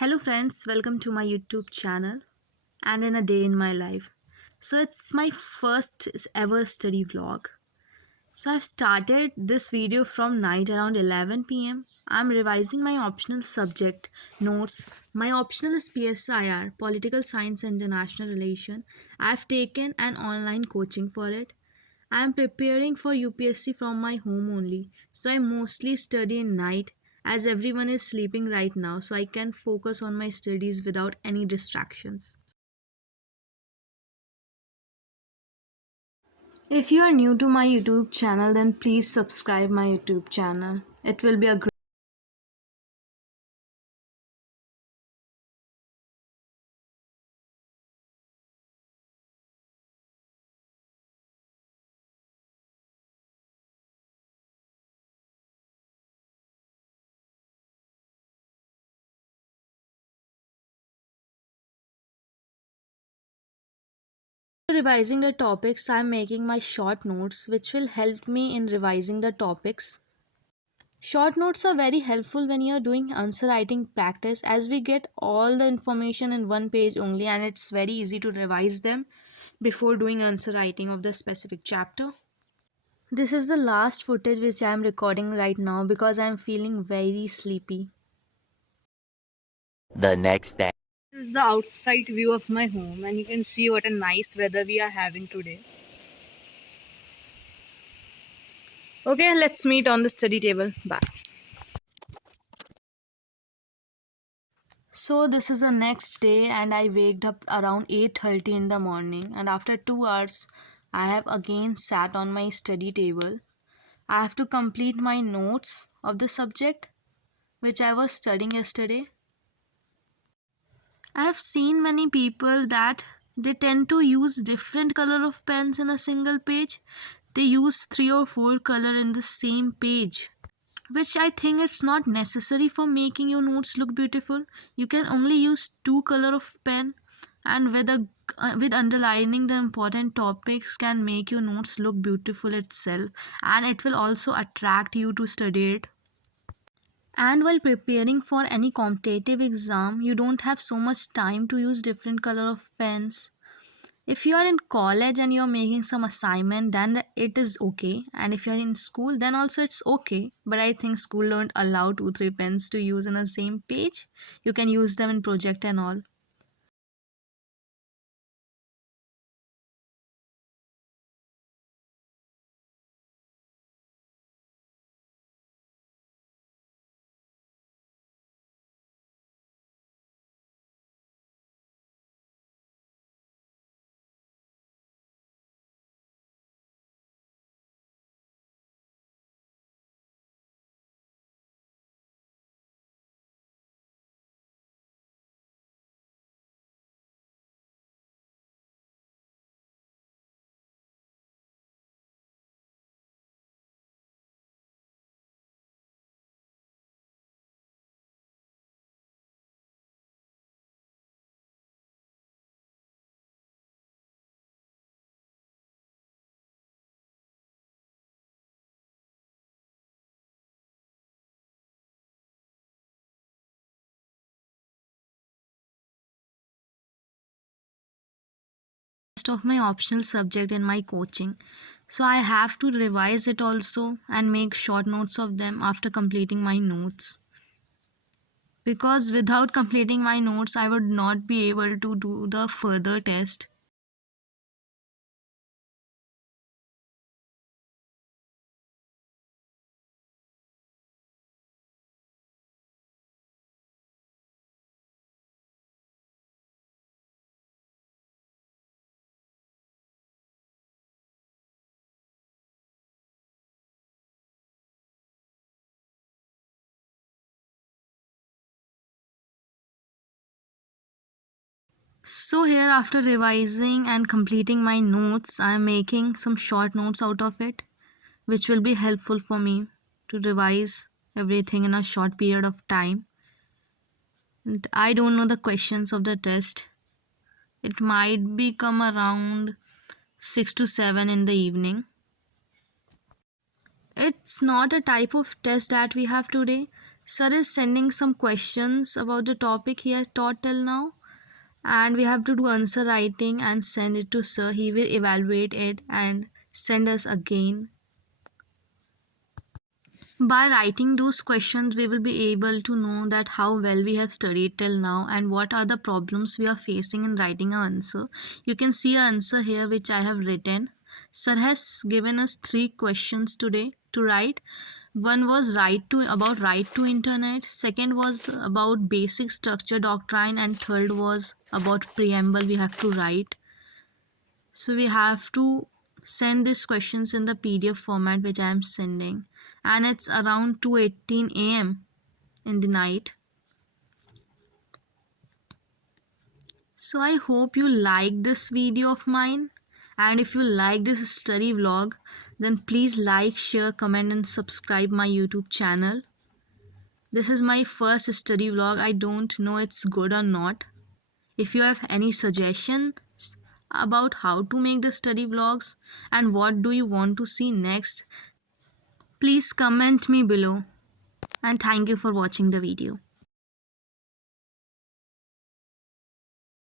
Hello, friends, welcome to my YouTube channel and in a day in my life. So, it's my first ever study vlog. So, I've started this video from night around 11 p.m. I'm revising my optional subject notes. My optional is PSIR, Political Science and International Relation. I've taken an online coaching for it. I am preparing for UPSC from my home only, so I mostly study in night as everyone is sleeping right now, so I can focus on my studies without any distractions. If you are new to my YouTube channel, then please subscribe my YouTube channel. It will be a great. Revising the topics, I am making my short notes which will help me in revising the topics. Short notes are very helpful when you are doing answer writing practice as we get all the information in one page only and it's very easy to revise them before doing answer writing of the specific chapter. This is the last footage which I am recording right now because I am feeling very sleepy. The next day. This is the outside view of my home and you can see what a nice weather we are having today. Okay, let's meet on the study table. Bye. So this is the next day and I waked up around 8:30 in the morning and after 2 hours I have again sat on my study table. I have to complete my notes of the subject which I was studying yesterday. I have seen many people that they tend to use different color of pens in a single page. They use 3 or 4 color in the same page, which I think it's not necessary for making your notes look beautiful. You can only use 2 color of pen and with underlining the important topics can make your notes look beautiful itself and it will also attract you to study it. And while preparing for any competitive exam, you don't have so much time to use different color of pens. If you are in college and you're making some assignment, then it is okay. And if you're in school, then also it's okay. But I think school don't allow 2 3 pens to use in the same page. You can use them in project and all. Most of my optional subject in my coaching. So I have to revise it also and make short notes of them after completing my notes. Because without completing my notes, I would not be able to do the further test. So here after revising and completing my notes, I am making some short notes out of it, which will be helpful for me to revise everything in a short period of time. And I don't know the questions of the test. It might be come around 6 to 7 in the evening. It's not a type of test that we have today. Sir is sending some questions about the topic he has taught till now, and we have to do answer writing and send it to sir. He will evaluate it and send us again. By writing those questions, we will be able to know that how well we have studied till now and what are the problems we are facing in writing an answer. You can see an answer here which I have written. Sir has given us 3 questions today to write. One was about right to internet, second was about basic structure doctrine, and third was about preamble we have to write. So we have to send these questions in the PDF format which I am sending, and it's around 2:18 a.m. in the night. So I hope you like this video of mine, and if you like this study vlog, then please like, share, comment and subscribe my YouTube channel. This is my first study vlog. I don't know it's good or not. If you have any suggestions about how to make the study vlogs and what do you want to see next, please comment me below. And thank you for watching the video.